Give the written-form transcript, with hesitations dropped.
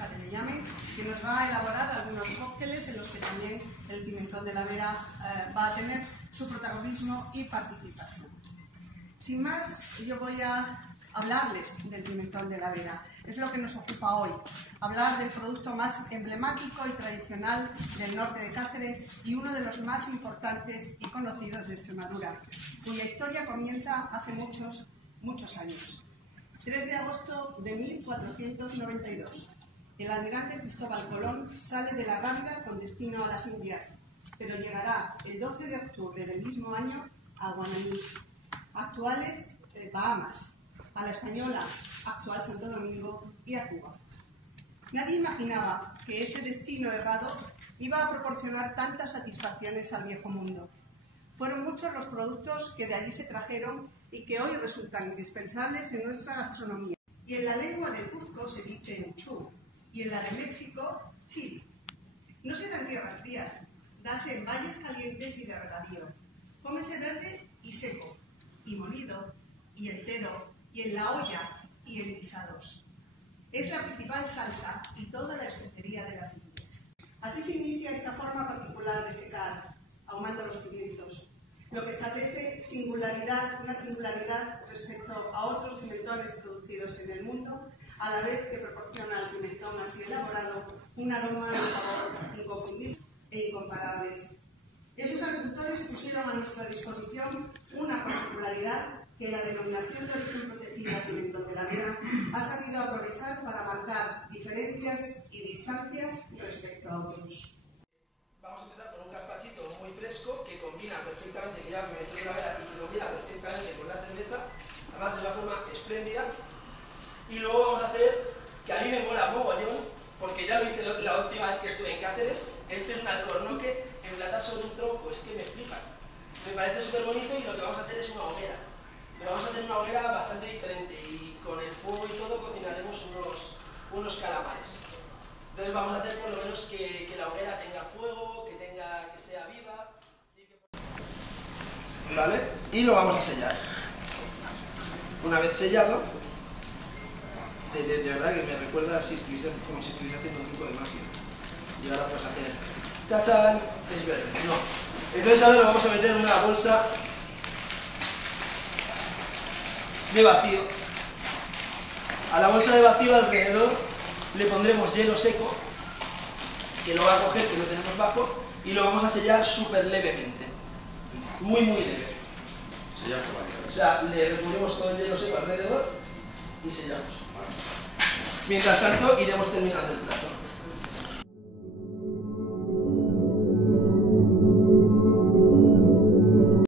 gusta que le llamen, que nos va a elaborar algunos cócteles en los que también el pimentón de la Vera va a tener su protagonismo y participación. Sin más, yo voy a hablarles del pimentón de la Vera. Es lo que nos ocupa hoy, hablar del producto más emblemático y tradicional del norte de Cáceres y uno de los más importantes y conocidos de Extremadura, cuya historia comienza hace muchos años. 3 de agosto de 1492. El almirante Cristóbal Colón sale de la Rábida con destino a las Indias, pero llegará el 12 de octubre del mismo año a Guananí, actuales Bahamas, a la Española, actual Santo Domingo, y a Cuba. Nadie imaginaba que ese destino errado iba a proporcionar tantas satisfacciones al viejo mundo. Fueron muchos los productos que de allí se trajeron y que hoy resultan indispensables en nuestra gastronomía. Y en la lengua del Cuzco se dice uchú, y en la de México, chile. No se da en tierras frías, dase en valles calientes y de regadío. Cómese verde y seco, y molido, y entero, y en la olla, y en guisados. Es la principal salsa y toda la especería de las Indias. Así se inicia esta forma particular de secar, ahumando los pimientos, lo que establece una singularidad respecto a otros pimentones producidos en el mundo, a la vez que proporciona al pimentón así elaborado un aroma y sabor inconfundibles e incomparables. Esos agricultores pusieron a nuestra disposición una particularidad que la denominación de origen protegida pimentón de la Vera ha sabido aprovechar para marcar diferencias y distancias respecto a otros. Vamos a empezar con un gazpachito muy fresco que combina perfectamente, que lleva pimentón de la Vera y que combina perfectamente con la cerveza, además de una forma espléndida. Y luego vamos a hacer, que a mí me mola mogollón, porque ya lo hice la última vez que estuve en Cáceres, este es un alcornoque emplatar sobre un tronco, es que me flipa. Me parece súper bonito y lo que vamos a hacer es una hoguera. Pero vamos a hacer una hoguera bastante diferente y con el fuego y todo cocinaremos unos calamares. Entonces vamos a hacer por lo menos que la hoguera tenga fuego, que sea viva. ¿Vale? Y lo vamos a sellar. Una vez sellado, de verdad que me recuerda como si estuviese haciendo un truco de magia. Y ahora pues hacer ¡chachán! Es verde. No. Entonces ahora lo vamos a meter en una bolsa de vacío. A la bolsa de vacío alrededor le pondremos hielo seco, que lo va a coger, que lo tenemos bajo, y lo vamos a sellar súper levemente. Muy leve. O sea, le recubrimos todo el hielo seco alrededor y sellamos. Mientras tanto, iremos terminando el plato.